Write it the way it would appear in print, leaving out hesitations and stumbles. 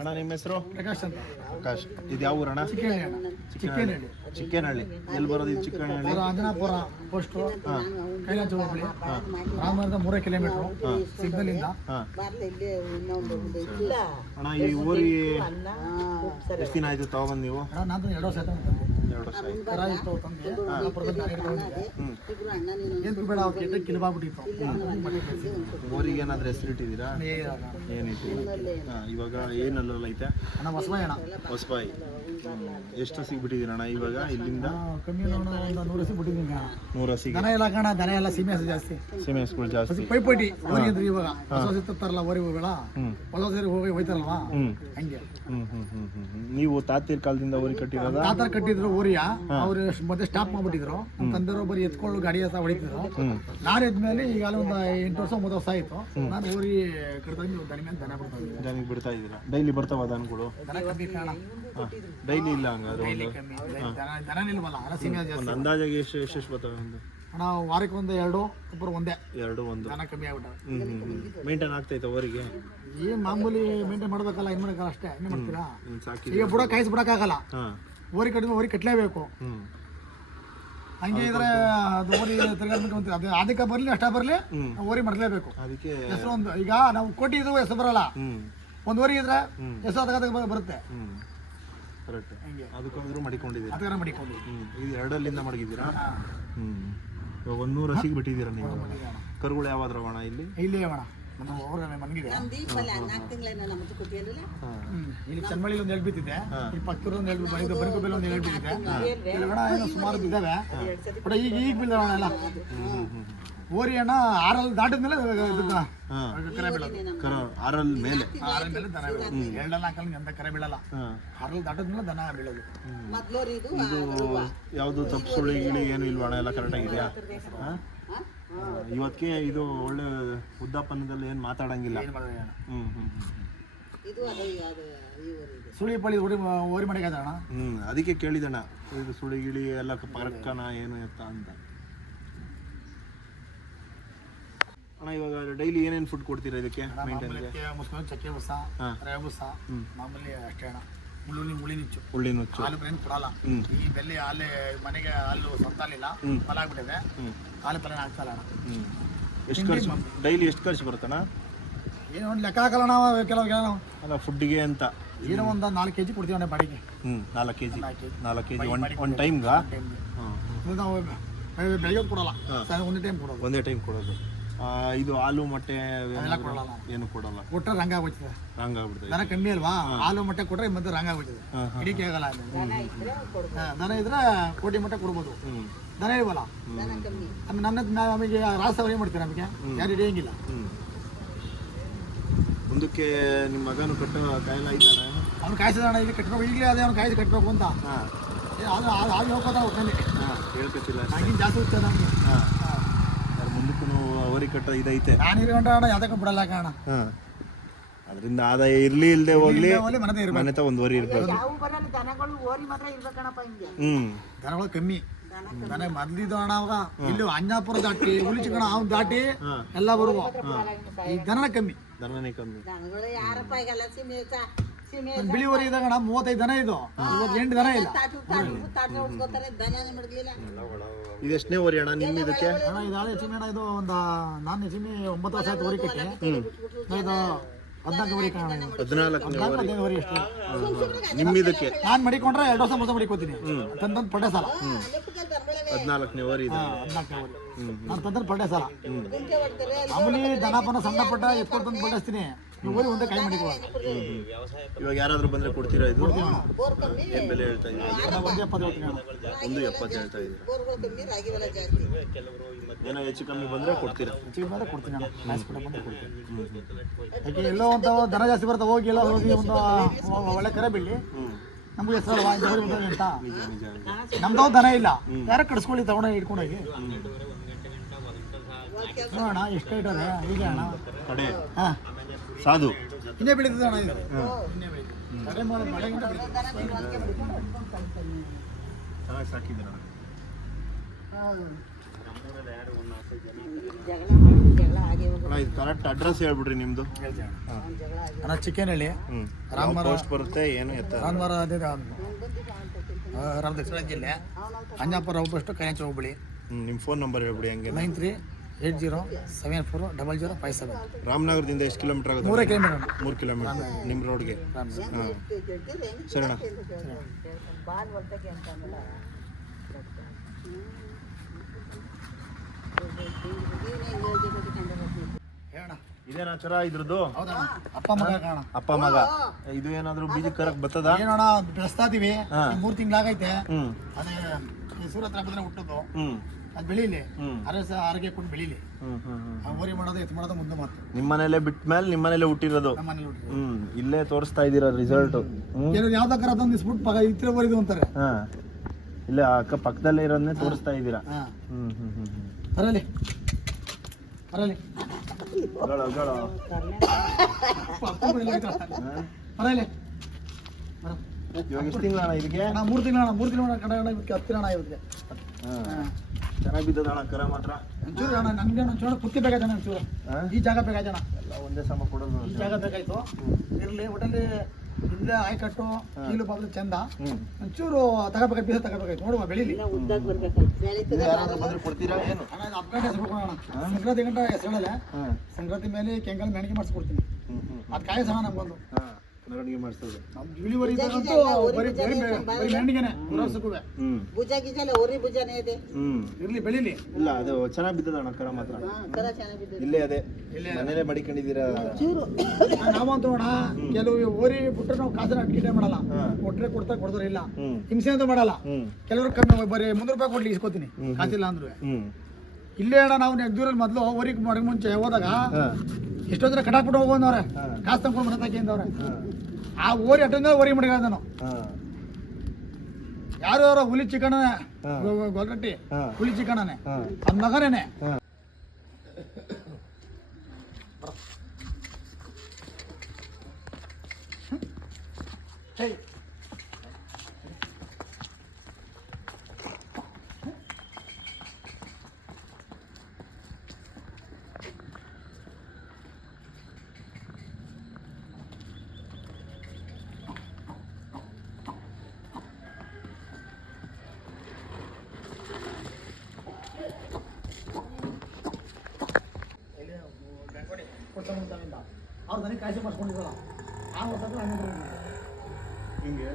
ಅಣ್ಣ ನಿಮ್ಮ ಹೆಸರು? ಪ್ರಕಾಶ್ ಅಂತ. ಪ್ರಕಾಶ್. ಇದು ಯಾವ ಊರಣ್ಣ? ಚಿಕ್ಕೇನಹಳ್ಳಿ. ಚಿಕ್ಕೇನಹಳ್ಳಿ. ಎಲ್ಲಿ ಬರೋದು ಇದು ಚಿಕ್ಕೇನಹಳ್ಳಿ? ಅಂಜನಾಪುರ ಪೋಸ್ಟು, ಕೈಲಾಸ ಹೋಬಳಿ, ರಾಮನಗರದ 3 ಕಿಲೋಮೀಟರ್ ಸಿಗ್ನಲ್ ಇಂದ. ಅಣ್ಣ ಈ ಊರಿಗೆ ಎಷ್ಟು ದಿನ ಆಯ್ತು ತಗೊಬಂದು ನೀವು? ನಾನು 2 ವರ್ಷ ಆಯ್ತು. 2 ವರ್ಷ ಆಯ್ತು. ಕರ ಇತ್ತು ತಂದೆ, ಏನು ಬೇಡ ಅವ್ರು ಕೆಟ್ಟ ಕಿಲುಬಾಗ್ಬಿಟ್ಟಿತ್ತು. ಊರಿಗೆ ಏನಾದರೂ ಹೆಸರಿಟ್ಟಿದ್ದೀರಾ? ಏನಿಟ್ಟು? ಇವಾಗ ಏನಲ್ಲ ಐತೆ ಅಣ್ಣ ಹೊಸಬಾಯಿ ಅಣ್ಣ. ಹೊಸಬಾಯಿ. ಎಷ್ಟು ಸಿಗ್ಬಿಟ್ಟಿದ್ದೀರ ಅಣ್ಣ ಇವಾಗ ಇಲ್ಲಿಂದ? ಕಮ್ಮಿ ಒಂದು 100 ಹಸಿ ಬಿಟ್ಟಿದ್ದೀನಿ ಅಣ್ಣ. 100 ಹಸಿಗೆ? ದನ ಇಲ್ಲ ಕಣ, ದನ ಎಲ್ಲ ಸೀಮೆ ಹಸು ಜಾಸ್ತಿ. ಸೀಮೆ ಹಸುಗಳು ಜಾಸ್ತಿ. ಪೈಪೋಟಿ ಓರಿ ಇವಾಗ ಹೊಸ ಹಸಿ ತರ್ತಾರಲ್ಲ, ಓರಿ ಹೋಗಲ್ಲ, ಹೊಸ ಸೇರಿ ಹೋಗಿ ಹೋಯ್ತಾರಲ್ವಾ ಹಂಗೆ. ನೀವು ತಾತೀರ್ ಕಾಲದಿಂದ ಊರಿ ಕಟ್ಟಿರೋದ? ತಾತರ ಕಟ್ಟಿದ್ರು ಊರಿಯ. ಅವ್ರು ಮತ್ತೆ ಸ್ಟಾಪ್ ಮಾಡ್ಬಿಟ್ಟಿದ್ರು. ನಮ್ಮ ತಂದೆಯವರು ಬರೀ ಎತ್ಕೊಂಡು ಗಾಡಿ ಹಸ ಹೊಡಿತಿದ್ರು. ನಾನು ಎದ್ಮೇಲೆ ಈಗ ಒಂದು 8 ವರ್ಷ 9 ವರ್ಷ ಆಯ್ತು. ನಾನು ಊರಿ ಕಟ್ಟಿದಂಗೆ ದನ ಮೇಲೆ ದನ ಬಿಡ್ತಾ ಇದ್ದೀನಿ. ದನಿಗೆ ಬಿಡ್ತಾ ಇದ್ದೀರಾ? ಡೈಲಿ ಬರ್ತಾವ ದನಗಳು? ದನ ಕಮ್ಮಿ ಕಾಣ, ಡೈಲಿ ಇಲ್ಲ ಹಂಗಾದ್ರೆ? ದನ ನಿಲ್ವಲ್ಲ, ಅಲ್ಲ ಸೀಮೆ ಜಾಸ್ತಿ. ಒಂದು ಅಂದಾಜಾಗಿ ಎಷ್ಟು ಬರ್ತವೆ? ಒಂದು ಅಣ್ಣ ವಾರಕ್ಕೆ ಒಂದು 2 ಒಬ್ಬರು ಒಂದೇ 2 ದನ ಕಮ್ಮಿ ಆಗ್ಬಿಟ್ಟ. ಮೇಂಟೈನ್ ಆಗ್ತೈತೆ ಊರಿಗೆ? ಏನ್ ಮಾಮೂಲಿ ಮೇಂಟೈನ್ ಮಾಡ್ಬೇಕಲ್ಲ, ಇನ್ ಮಾಡಕ್ಕಲ್ಲ ಅಷ್ಟೇ. ಇನ್ನು ಮಾಡ್ತೀರಾ? ಸಾಕಿ ಈಗ ಬುಡ ಕಾಯಿಸಿ ಬಿಡಕ್ಕಾಗಲ್ಲ. ಓರಿ ಕಟ್ಟಿದ್ರೆ ಓರಿ ಕಟ್ಟಲೇಬೇಕು. ಹಂಗೆ ಇದ್ರೆ ಅದು ಓರಿ ತಿರ್ಗಾಡ್ಬೇಕು. ಅದು ಅದಕ್ಕೆ ಬರಲಿ ಅಷ್ಟ ಬರಲಿ, ಓರಿ ಮಾಡಲೇಬೇಕು. ಅದಕ್ಕೆ ಹೆಸರು ಒಂದು ಈಗ ನಾವು ಕೊಟ್ಟಿದ್ದು ಹೆಸರು ಬರಲ್ಲ. ಒಂದು ಓರಿ ಇದ್ರೆ ಹೆಸರು ಅದಕ್ಕೆ ಬರುತ್ತೆ. ಕರೆಕ್ಟ್. ಅದಕ್ಕಾದ್ರೂ ಮಡಿಕೊಂಡಿದ್ದೀರಾ? ಅದಕ್ಕೆ ಮಡಿಕೊಂಡು ಇದು 2 ಮಡಗಿದ್ದೀರಾ? ಇವಾಗ 100 ಹಸಿಗೆ ಬಿಟ್ಟಿದ್ದೀರಾ ನೀವು? ಕರುಗಳು ಯಾವಾದ್ರೂ ಅಣ್ಣ ಇಲ್ಲಿ? ಇಲ್ಲಿ ಅಣ್ಣ ನಮ್ಮ ಊರ ಮನಗಿದೆ. ಇಲ್ಲಿ ಚನ್ಮಳ್ಳಿ ಒಂದು 2 ಬಿತ್ತಿದೆ, ಈ ಪಕ್ಕದ ಒಂದು 2 ಬನಿಕೋಬೆಲ್ ಒಂದು 2 ಬಿತ್ತಿದೆ. ಅಣ್ಣ ಏನೋ ಸುಮಾರು ಬಿದ್ದಾವೆ. ಬಟ್ ಈಗ ಬೀಳ್ದಾವ ಎಲ್ಲ. ಓರಿ ಅಣ್ಣ 6 ದಾಟಿದ್ಮೇಲೆ ಕರೆ ಬೀಳೋದು. 6 ಮೇಲೆ? 6 ಮೇಲೆ ದನ ಬೀಳೋದು. 2-4 ಎಂತ ಕರೆ ಬೀಳಲ್ಲ. 6 ದಾಟಿದ್ಮೇಲೆ ದನ ಬೀಳೋದು. ಇದು ಯಾವುದು ತಪ್ಪು ಸುಳಿ ಗಿಳಿ ಏನು ಇಲ್ವಣ? ಎಲ್ಲ ಕರೆಕ್ಟ್ ಆಗಿದೆಯಾ? ಇವತ್ತಿಗೆ ಇದು ಒಳ್ಳೆ ಉದ್ದಾಪನದಲ್ಲಿ ಏನು ಮಾತಾಡಂಗಿಲ್ಲ. ಸುಳಿ ಪಳಿ ಓರಿ ಮನೆಗೆ ಅಣ್ಣ. ಅದಕ್ಕೆ ಕೇಳಿದಣ್ಣ, ಇದು ಸುಳಿ ಗಿಳಿ ಎಲ್ಲ ಪರಕ್ಕನ ಏನು ಎತ್ತ ಅಂತ. ಅಣ್ಣ ಇವಾಗ ಡೈಲಿ ಏನೇನು ಫುಡ್ ಕೊಡ್ತೀರಾ ಇದಕ್ಕೆ ಮೇಂಟೈನ್ಗೆ? ಚಕ್ಕೆ ಬುಸ, ರವೆ ಬುಸ, ಮಾಮೂಲಿ ಅಷ್ಟೇ ಅಣ್ಣ. ಮುಳ್ಳಿ ನುಚ್ಚು ಹಾಲು ಏನು ಕೊಡಲ್ಲ. ಈ ಬೆಲ್ಲಿ ಹಾಲು ಮನೆಗೆ ಹಾಲು ಸಂತಾಲಿಲ್ಲ, ಫಲಾಗ್ಬಿಟ್ಟಿದೆ. ಹಾಲು ಪಲ್ಯ ಆಗ್ತಲ್ಲ ಅಣ್ಣ. ಎಷ್ಟು ಖರ್ಚು ಡೈಲಿ ಎಷ್ಟು ಖರ್ಚು ಬರುತ್ತಣ್ಣ? ಏನೋ ಒಂದು ಲೆಕ್ಕ ಹಾಕಲ್ಲ ನಾವು. ಕೆಲವು ಅಲ್ಲ ಫುಡ್ಡಿಗೆ ಅಂತ ಏನೋ ಒಂದು 4 kg ಕೊಡ್ತೀವಿ ಅಣ್ಣ ಬಾಡಿಗೆ. 4 kg ಒನ್ ಟೈಮ್ಗಾ? ನಾವು ಬೆಳಗ್ಗೆ ಕೊಡಲ್ಲ, ಒಂದೇ ಟೈಮ್ ಕೊಡೋದು. ಇದು ಹಾಲು ಮೊಟ್ಟೆ ಏನು ಕೊಡಲ್ಲ? ಕೊಟ್ಟರೆ ರಂಗ ಆಗ್ಬಿಡ್ತದೆ. ದನ ಕಮ್ಮಿ ಅಲ್ವಾ, ಹಾಲು ಮೊಟ್ಟೆ ಕೊಟ್ಟರೆ ಮತ್ತೆ ರಂಗ ಆಗ್ಬಿಡ್ತದೆ, ಹಿಡಿಕೆ ಆಗಲ್ಲ. ದನ ಇದ್ರೆ ಕೋಟಿ ಮೊಟ್ಟೆ ಕೊಡ್ಬೋದು. ದನ ಇಲ್ವಲ್ಲ, ನಮಗೆ ರಾಸ ಏನ್ ಮಾಡ್ತೀವಿ, ನಮಗೆ ಯಾರು ಹಿಡಿಯಂಗಿಲ್ಲ. ಮುಂದಕ್ಕೆ ನಿಮ್ಮ ಮಗನು ಕಟ್ಟೋ ಕಾಯಿಲೆ ಆಯ್ತಾನೆ? ಅವ್ನು ಕಾಯಿಸಿದಣ, ಈಗ ಕಟ್ಬೇಕು. ಈಗಲೇ ಅದೇ ಅವ್ನು ಕಾಯಿಸಿ ಕಟ್ಟಬೇಕು ಅಂತ ಆಗಿ ಹೋಗ್ಕೋತಾ ಹೋಗ್ತಾನೆ. ಹೇಳ್ಕೊತಿಲ್ಲ ಹಂಗಿನ ಜಾಸ್ತಿ ಹೋಗ್ತದೆ ನಮಗೆ. ಮುಂದಕ್ಕೂ ಅವರಿ ಕಟ್ಟ ಇದೈತೆ. ನಾನು ಇರ್ಕೊಂಡ ಅಣ್ಣ ಯಾವ್ದಕ್ಕೆ ಬಿಡಲ್ಲ ಕಾಣ. ಅದರಿಂದ ಆದಾಯ ಇರ್ಲಿ ಇಲ್ಲದೆ ಹೋಗ್ಲಿ ಮನೆತ ಒಂದು ವರಿ ಇರ್ಬೇಕು. ದನಗಳು ಕಮ್ಮಿ. ದನ ಮೊದ್ಲಿದ್ದು ಅಣ್ಣ ಅವಾಗ ಇಲ್ಲಿ ಅಂಜಾಪುರ ದಾಟಿ ಹುಲಿ ಚಿಕ್ಕಣ ಅವ್ನು ದಾಟಿ ಎಲ್ಲ ಬರುವ. ಈ ದನ ಕಮ್ಮಿ. ದನನೇ ಕಮ್ಮಿ. ಬಿಳಿ ಊರಿ ಇದ್ದಾಗ 35 ದನ ಇದು, 28 ದನ ಇಲ್ಲ. ಇದು ಎಷ್ಟನೇ ಊರಿ ಅಣ್ಣ ನಿಮ್ಮ ಇದಕ್ಕೆ? ಅಣ್ಣ ಇದು ಹಳೆ ಎಚಿಮಿ ಅಣ್ಣ. ಇದು ಒಂದು ನಾನು ಎಚಿಮಿ 9 ವರ್ಷ ಆಯ್ತು ಊರಿ ಕಟ್ಟಿ. ಇದು 14 ಊರಿ ಕಾಣ. 14 ಊರಿ ಅಷ್ಟೇ ನಿಮ್ಮ ಇದಕ್ಕೆ. ನಾನು ಮಡಿಕೊಂಡ್ರೆ 2 ವರ್ಷ ಮೊದಲು ಮಡಿಕೋತೀನಿ. ತಂದು ಪಡ್ಡೆ ಸಾಲ 14ನೇ ಊರಿ ಇದೆ. 14ನೇ ಊರಿ ನಾನು ತಂದ್ರೆ ಪಡ್ಡೆ ಸಾಲ. ಮಾಮೂಲಿ ದನಪನ ಸಣ್ಣ ಪಡ್ಡ ಎತ್ಕೊಂಡು ತಂದು ಪಡ್ಡಿಸ್ತೀನಿ. ಊರಿ ಒಂದೇ ಕೈ ಮಾಡಿಕೋ. ಇವಾಗ ಯಾರಾದ್ರೂ ಬಂದ್ರೆ ಕೊಡ್ತೀರಾ? ಇದು ಏನ್ ಬೆಲೆ ಹೇಳ್ತಾ ಇದ್ದೀರಾ? 170 ಹೇಳ್ತಾ ಇದ್ದೀರಾ? ಏನೋ ಹೆಚ್ಚು ಕಮ್ಮಿ ಬಂದ್ರೆ ಕೊಡ್ತೀರಾ? ಹೆಚ್ಚು ಬಂದ್ರೆ ಕೊಡ್ತೀನಿ ಅಣ್ಣ. ಹಾಸ್ಪಿಟಲ್ ಬಂದ್ರೆ ಕೊಡ್ತೀನಿ. ಯಾಕೆ ಎಲ್ಲೋ ಒಂದು ದನ ಜಾಸ್ತಿ ಬರ್ತಾ ಹೋಗಿ ಎಲ್ಲ ಹೋಗಿ ಒಂದು ಒಳ್ಳೆ ಕರೆ ಬೀಳಿ ನಮ್ಗೆ ಹೆಸರಲ್ವಾ ಅಂತ. ನಮ್ದು ದನ ಇಲ್ಲ, ಯಾರ ಕಡಿಸ್ಕೊಳ್ಳಿ ತಗೊಂಡ ಇಟ್ಕೊಂಡೋಗಿ ನೋಡೋಣ ಎಷ್ಟು ಇಟ್ಟದೆ. ಈಗ ಅಣ್ಣ ಕಡೆ ಸಾಧು ಇನ್ನೇ ಬೆಳೀತದೆ ಅಣ್ಣ. ಇದು ಇನ್ನೇ ಬೆಳೀತದೆ. ಚೆನ್ನಾಗಿ ಸಾಕಿದ್ದೀರ. ಅಣ್ಣ ಇದು ಕರೆಕ್ಟ್ ಅಡ್ರೆಸ್ ಹೇಳ್ಬಿಡ್ರಿ ನಿಮ್ಮದು. ಅಣ್ಣ ಚಿಕ್ಕನಹಳ್ಳಿ ರಾಮವಾರ ಪೋಸ್ಟ್ ಬರುತ್ತೆ ಏನು ಎತ್ತ ರಾಮವಾರ ಅದೇ ರಾಮದೇಶ್ವರ ಜಿಲ್ಲೆ ಅಂಜಾಪುರ ಹೋಗ್ಬಷ್ಟು ಕೈಂಚ ಹೋಬಳಿ. ನಿಮ್ಮ ಫೋನ್ ನಂಬರ್ ಹೇಳ್ಬಿಡಿ ಹಂಗೆ. 9380740057. ರಾಮನಗರದಿಂದ ಎಷ್ಟು ಕಿಲೋಮೀಟರ್ ಆಗುತ್ತೆ? 3 ಕಿಲೋಮೀಟರ್. 3 ಕಿಲೋಮೀಟರ್ ನಿಮ್ಮ ರೋಡ್ಗೆ. ಹಾಂ ಸರಿ ಅಣ್ಣ. ಹೇಳಣ್ಣ ಇದೇನಾ ಚರ ಇದ್ರದ್ದು? ಹೌದಣ್ಣ ಅಪ್ಪ ಮಗ ಕಾಣ. ಅಪ್ಪ ಮಗ. ಇದು ಏನಾದರೂ ಬೀಜಕ್ಕೆ ಕರಕ್ ಬರ್ತದ? ಏನಣ್ಣ ಬೆಳೆಸ್ತಾ ಇದೀವಿ, 3 ತಿಂಗಳಾಗೈತೆ. ಹ್ಞೂ ಅದೇ ಈ ಸೂರತ್ ಬಂದ್ರೆ ಹುಟ್ಟದ್ದು ಹ್ಞೂ ಅದು ಬೆಳೀಲಿ, ಆರೋಗ್ಯ ಕೊಟ್ಟು ಬೆಳೀಲಿ. ಹ್ಞೂ ಹ್ಞೂ ಹ್ಞೂ ಓರಿ ಮಾಡೋದು ಎತ್ತು ಮಾಡೋದು ಮುಂದೆ ಮಾತು. ನಿಮ್ಮ ಮನೇಲೆ ಬಿಟ್ಟ ಮೇಲೆ ನಿಮ್ಮ ಮನೇಲೆ ಹುಟ್ಟಿರೋದು? ನಮ್ಮ ಮನೇಲಿ ಹುಟ್ಟಿದ್ರು. ಇಲ್ಲೇ ತೋರಿಸ್ತಾ ಇದ್ದೀರಾ ರಿಸಲ್ಟು? ಕೆಲವ್ರು ಯಾವ್ದಕ್ಕಾರ ಅದೊಂದು ಇಸ್ಬಿಟ್ಟು ಇತ್ರ ಬರಿದು ಅಂತಾರೆ. ಹಾಂ ಇಲ್ಲೇ ಅಕ್ಕ ಪಕ್ಕದಲ್ಲೇ ಇರೋದನ್ನೇ ತೋರಿಸ್ತಾ ಇದ್ದೀರಾ? ಹಾಂ ಹ್ಞೂ ಹ್ಞೂ ಹ್ಞೂ ಹ್ಞೂ ಬರಲಿ ಬರಲಿ ಬರಲಿ ಇವಾಗ ಎಷ್ಟು ತಿಂಗಳಣ್ಣ ಇದಕ್ಕೆ? ನಾ 3 ತಿಂಗಳ ಕಡೆ ಇದಕ್ಕೆ 10 ದಿನ ಇವತ್ತಿಗೆ. ಹಾಂ ಚೆನ್ನಾಗಿ ಬಿದ್ದದಣ್ಣ ಕರ ಮಾತ್ರ. ಒಂಚೂರು ಅಣ್ಣ ನನಗೆ ಒಂಚೂರು ಕುತ್ತಿ ಬೇಕಾಯ್ತು ಒಂಚೂರು. ಈ ಜಾಗ ಬೇಕಾಯ್ತಣ್ಣ, ಎಲ್ಲ ಒಂದೇ ಸಮ ಕೊಡೋದು. ಈ ಜಾಗ ಬೇಕಾಯ್ತು. ಇರಲಿ ಒಟ್ಟಲ್ಲಿ ಇಲ್ಲೇ ಆಯ್ಕಟ್ಟು ಕೀಲು ಬಾಬು ಚಂದ. ಒಂಚೂರು ತಗೋಬೇಕಾಯ್ತು, ಬೀಸ ತಗೋಬೇಕಾಯ್ತು. ನೋಡುವ ಬೆಳೀಲಿ. ಯಾರಾದ್ರೂ ಬಂದ್ರೆ ಕೊಡ್ತೀರಾ ಏನು? ಅಣ್ಣ ಇದು ಅಪ್ಗಂಟೆ ಹೆಸರು ಕೊಡೋಣ. ಸಂಕ್ರಾಂತಿ ಗಂಟ ಹೆಸರಲ್ಲ, ಸಂಕ್ರಾಂತಿ ಮೇಲೆ ಕೆಂಗಲ್ ಮೆಣಗಿ ಮಾಡಿಸ್ಕೊಡ್ತೀನಿ. ಅದು ಕಾಯ ಸಹ ನಮ್ಗೊಂದು ಮೆರವಣಿಗೆ ಮಾಡಿಸೋದು. ಇಳುವರಿ ಇದ್ದಾಗಂತೂ ಬರೀ ಮೆಣಗಿನೇ ವರ್ಷಕ್ಕೂ. ಭುಜ ಗಿಜಲ್ಲ ಒರಿ ಭುಜನೇ ಇದೆ. ಇರ್ಲಿ ಬೆಳೀಲಿ. ಇಲ್ಲ ಅದು ಚೆನ್ನಾಗಿ ಬಿದ್ದದಣ್ಣ ಕರ ಮಾತ್ರ. ಇಲ್ಲೇ ಅದೇ ಮನೇಲೆ ಮಡಿಕೊಂಡಿದ್ದೀರಾ? ನಾವಂತೂ ಅಣ್ಣ ಕೆಲವು ಓರಿ ಬಿಟ್ರೆ ನಾವು ಕಾಸನ್ನ ಅಡ್ಗಿಟೇ ಮಾಡಲ್ಲ. ಕೊಟ್ರೆ ಕೊಡ್ತಾ ಕೊಡ್ತಾರೆ ಇಲ್ಲ, ಹಿಂಸೆ ಅಂತೂ ಮಾಡಲ್ಲ. ಕೆಲವರು ಕಮ್ಮಿ ಬರೀ 300 ರೂಪಾಯಿ ಕೊಡ್ಲಿ ಇಸ್ಕೋತೀನಿ ಕಾಸಿಲ್ಲ ಅಂದ್ರು. ಇಲ್ಲೇ ಅಣ್ಣ ನಾವು ನೆಗ್ದೂರಲ್ಲಿ ಮೊದಲು ಓರಿಗೆ ಮಡಗ ಮುಂಚೆ ಹೋದಾಗ ಎಷ್ಟೋ ಜನ ಕಟಾಕ್ಬಿಟ್ಟು ಹೋಗೋದವ್ರೆ, ಕಾಸು ತಂದ್ಕೊಂಡು ಮನೆ ಅಂದವ್ರೆ. ಆ ಓರಿ ಅಟ್ಟಂದ್ರೆ ಓರಿ ಮಡಗ ನಾನು ಯಾರು ಹುಲಿ ಚಿಕಣ್ಣನೇ ಗೊಲ್ಗಟ್ಟಿ ಹುಲಿ ಚಿಕಣ್ಣನೇ ಅದ್ ಮಗನೇನೆ. ಅವ್ರು ನನಗೆ ಕಾಯ್ಸಿ ಮಾಡಿಸ್ಕೊಂಡಿದ್ರಲ್ಲ ಆ ವರ್ಷ ಹಿಂಗೆ